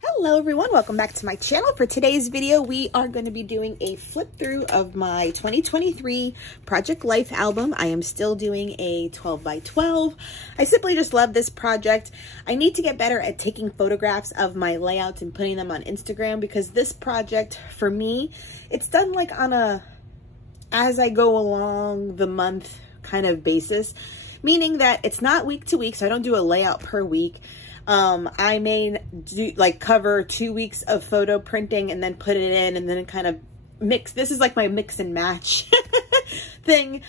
Hello everyone, welcome back to my channel. For today's video, we are going to be doing a flip through of my 2023 Project Life album. I am still doing a 12 by 12. I simply just love this project. I need to get better at taking photographs of my layouts and putting them on Instagram, because this project, for me, it's done like on a as I go along the month kind of basis, meaning that it's not week to week, so I don't do a layout per week. I may do like cover 2 weeks of photo printing and then put it in and then kind of mix. This is like my mix and match thing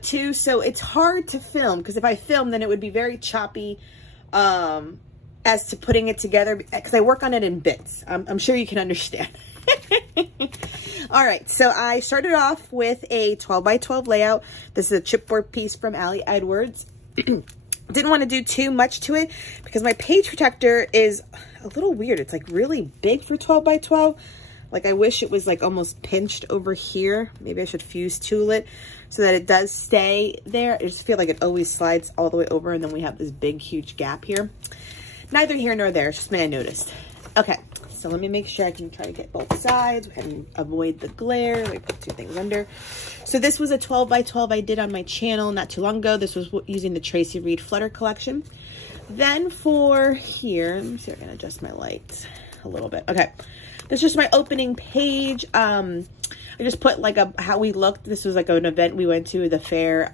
too. So it's hard to film, because if I film, then it would be very choppy as to putting it together, because I work on it in bits. I'm sure you can understand. All right, so I started off with a 12 by 12 layout. This is a chipboard piece from Ali Edwards. Didn't want to do too much to it because my page protector is a little weird. It's like really big for 12 by 12. Like I wish it was like almost pinched over here. Maybe I should fuse tool it so that it does stay there. I just feel like it always slides all the way over, and then we have this big, huge gap here. Neither here nor there. It's just something I noticed. Okay, so let me make sure I can try to get both sides and avoid the glare. Let me put two things under. So this was a 12 by 12 I did on my channel not too long ago. This was using the Traci Reed Flutter collection. Then for here, let me see if I can adjust my lights a little bit. Okay, this is just my opening page. I just put like how we looked. This was like an event we went to, the fair,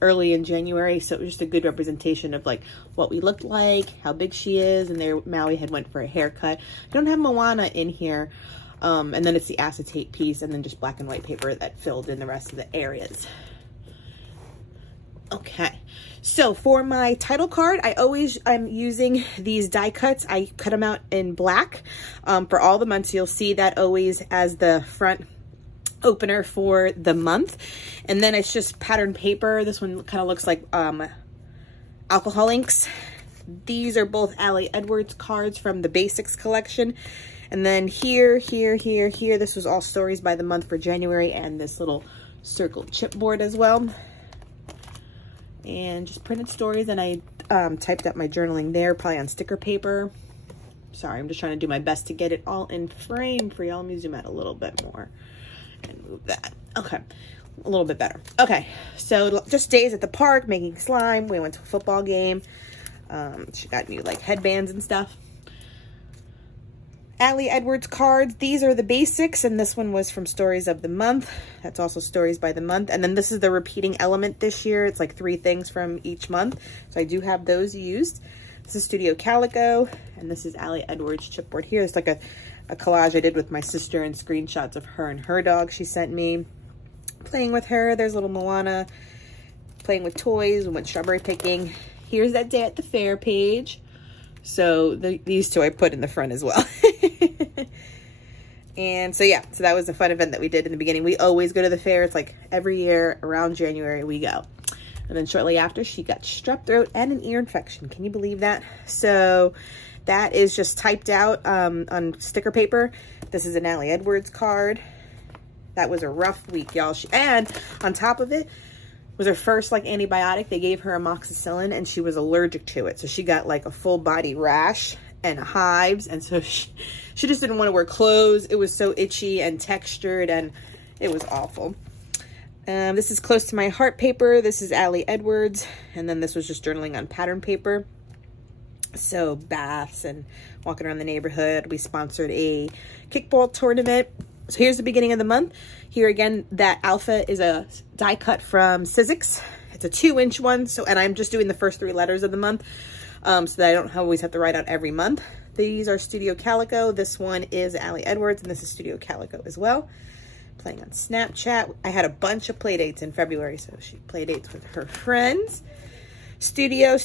early in January, so it was just a good representation of like what we looked like, how big she is, and there Maui had went for a haircut. I don't have Moana in here, and then it's the acetate piece, and then just black and white paper that filled in the rest of the areas. Okay, so for my title card, I'm using these die cuts. I cut them out in black for all the months. You'll see that always as the front opener for the month, and then it's just pattern paper. This one kind of looks like alcohol inks. These are both Ali Edwards cards from the Basics collection, and then here, this was all stories by the month for January, and this little circle chipboard as well, and just printed stories. And I typed up my journaling there, probably on sticker paper. Sorry, I'm just trying to do my best to get it all in frame for y'all. Let me zoom out a little bit more and move that. Okay, a little bit better. Okay, so just days at the park making slime. We went to a football game. She got new like headbands and stuff. Ali Edwards cards. These are the Basics, and this one was from Stories of the Month. That's also Stories by the Month. And then this is the repeating element this year. It's like 3 things from each month, so I do have those used. This is Studio Calico, and this is Ali Edwards chipboard here. It's like a collage I did with my sister and screenshots of her and her dog she sent me. Playing with her. There's little Moana playing with toys. We went strawberry picking. Here's that day at the fair page. So these two I put in the front as well. And so yeah, so that was a fun event that we did in the beginning. We always go to the fair. It's like every year around January we go. And then shortly after, she got strep throat and an ear infection. Can you believe that? So that is just typed out on sticker paper. This is an Ali Edwards card. That was a rough week, y'all. And on top of it was her first like antibiotic. They gave her amoxicillin, and she was allergic to it. So she got like a full body rash and hives. And so she just didn't want to wear clothes. It was so itchy and textured, and it was awful. This is Close to My Heart paper. This is Ali Edwards. And then this was just journaling on pattern paper. So baths and walking around the neighborhood. We sponsored a kickball tournament. So here's the beginning of the month. Here again, that alpha is a die cut from Sizzix. It's a 2-inch one. So, and I'm just doing the first 3 letters of the month, so that I don't always have to write out every month. These are Studio Calico. This one is Ali Edwards, and this is Studio Calico as well. Playing on Snapchat. I had a bunch of play dates in February, so she play dates with her friends. Studio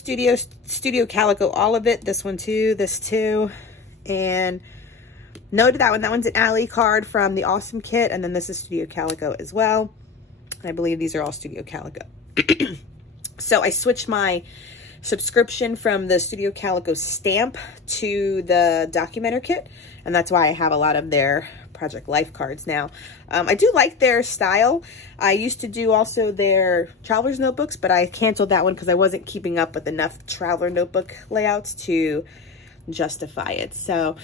Calico, all of it. This one too, this too. And no to that one. That one's an Ali card from the Awesome Kit. And then this is Studio Calico as well. And I believe these are all Studio Calico. So I switched my subscription from the Studio Calico stamp to the Documenter kit. And that's why I have a lot of their Project Life cards now. I do like their style. I used to do also their traveler's notebooks, but I canceled that one because I wasn't keeping up with enough traveler notebook layouts to justify it. So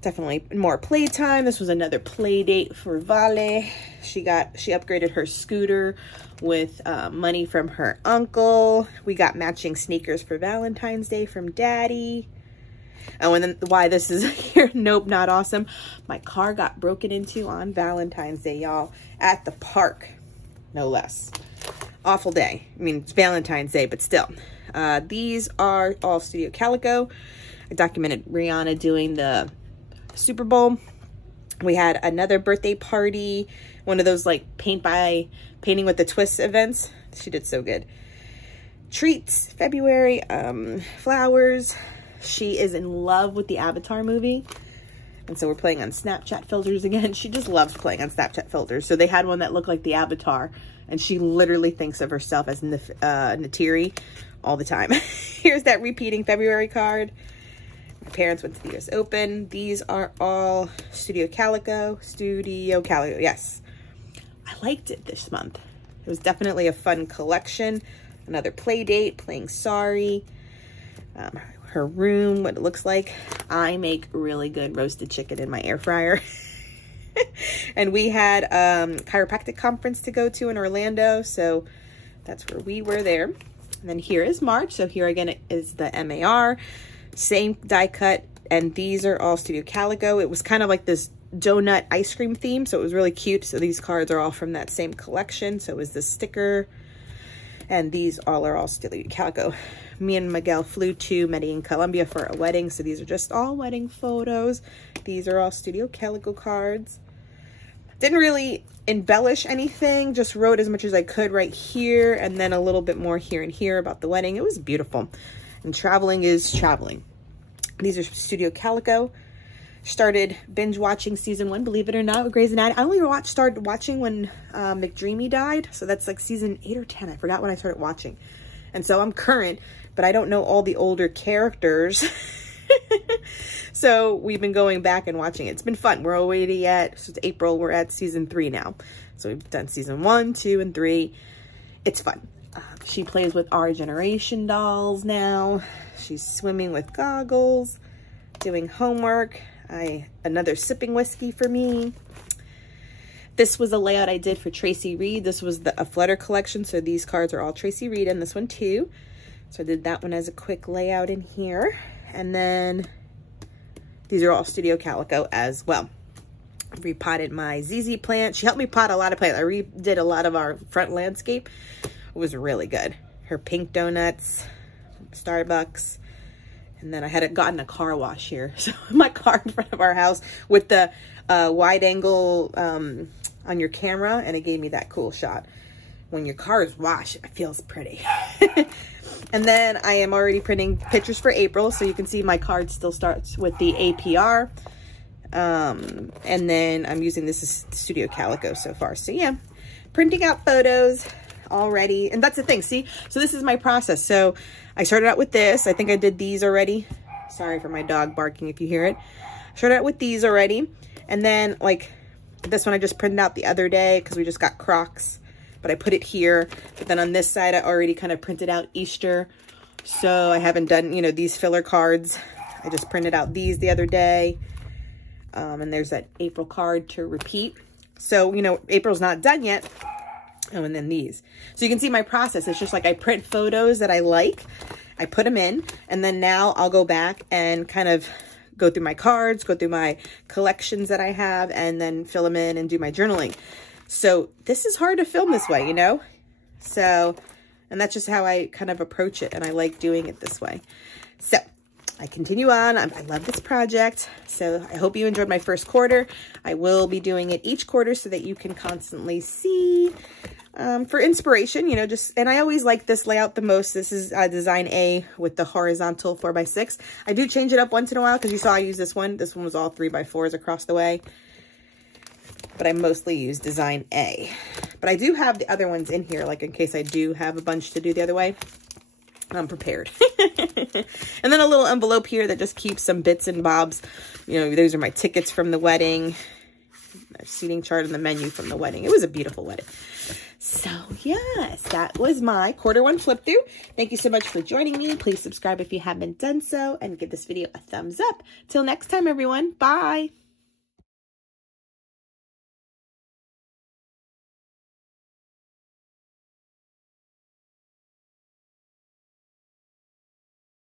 definitely more playtime. This was another play date for Vale. She upgraded her scooter with money from her uncle. We got matching sneakers for Valentine's Day from Daddy. Oh, and then why this is here, nope, not awesome. My car got broken into on Valentine's Day, y'all, at the park, no less. Awful day. I mean, it's Valentine's Day, but still. These are all Studio Calico. I documented Rihanna doing the Super Bowl. We had another birthday party, one of those like painting with the twists events. She did so good. Treats, February, flowers. She is in love with the Avatar movie. And so we're playing on Snapchat filters again. She just loves playing on Snapchat filters. So they had one that looked like the Avatar. And she literally thinks of herself as Natiri all the time. Here's that repeating February card. My parents went to the US Open. These are all Studio Calico. Studio Calico, yes. I liked it this month. It was definitely a fun collection. Another play date, playing Sorry. Her room, what it looks like. I make really good roasted chicken in my air fryer. And we had chiropractic conference to go to in Orlando, so that's where we were there. And then here is March. So here again is the MAR, same die cut, and these are all Studio Calico. It was kind of like this donut ice cream theme, so it was really cute. So these cards are all from that same collection. So it was the sticker, and these all are all Studio Calico. Me and Miguel flew to Medellin, Colombia for a wedding. So these are just all wedding photos. These are all Studio Calico cards. Didn't really embellish anything. Just wrote as much as I could right here. And then a little bit more here and here about the wedding. It was beautiful. And traveling is traveling. These are Studio Calico. Started binge watching season 1, believe it or not, with Grey's Anatomy. I only started watching when McDreamy died. So that's like season 8 or 10. I forgot when I started watching. And so I'm current, but I don't know all the older characters. So we've been going back and watching it. It's been fun. We're already so it's April, we're at season 3 now. So we've done season 1, 2, and 3. It's fun. She plays with Our Generation dolls now. She's swimming with goggles, doing homework. Another sipping whiskey for me. This was a layout I did for Traci Reed. This was a Flutter collection, so these cards are all Traci Reed, and this one too. So I did that one as a quick layout in here. And then these are all Studio Calico as well. Repotted my ZZ plant. She helped me pot a lot of plants. I redid a lot of our front landscape. It was really good. Her pink donuts, Starbucks. And then I had gotten a car wash here. So my car in front of our house with the wide angle on your camera, and it gave me that cool shot. When your car is washed, it feels pretty. And then I am already printing pictures for April, so you can see my card still starts with the APR. And then I'm using this as Studio Calico so far. So yeah, printing out photos already. And that's the thing, see? So this is my process. So I started out with this. I think I did these already. Sorry for my dog barking if you hear it. Started out with these already. And then like this one I just printed out the other day because we just got Crocs. But I put it here. But then on this side I already kind of printed out Easter. So I haven't done, you know, these filler cards. I just printed out these the other day. And there's that April card to repeat. So, you know, April's not done yet. Oh, and then these. So you can see my process. It's just like I print photos that I like. I put them in. And then now I'll go back and kind of go through my cards, go through my collections that I have, and then fill them in and do my journaling. So this is hard to film this way, you know? So, and that's just how I kind of approach it. And I like doing it this way. So I continue on. I love this project. So I hope you enjoyed my first quarter. I will be doing it each quarter so that you can constantly see for inspiration, you know, and I always like this layout the most. This is design A with the horizontal 4x6. I do change it up once in a while because you saw I use this one. This one was all 3x4s across the way. But I mostly use design A. But I do have the other ones in here, like in case I do have a bunch to do the other way. I'm prepared. And then a little envelope here that just keeps some bits and bobs. You know, those are my tickets from the wedding. A seating chart and the menu from the wedding. It was a beautiful wedding. So yes, that was my Q1 flip through. Thank you so much for joining me. Please subscribe if you haven't done so and give this video a thumbs up. Till next time, everyone. Bye.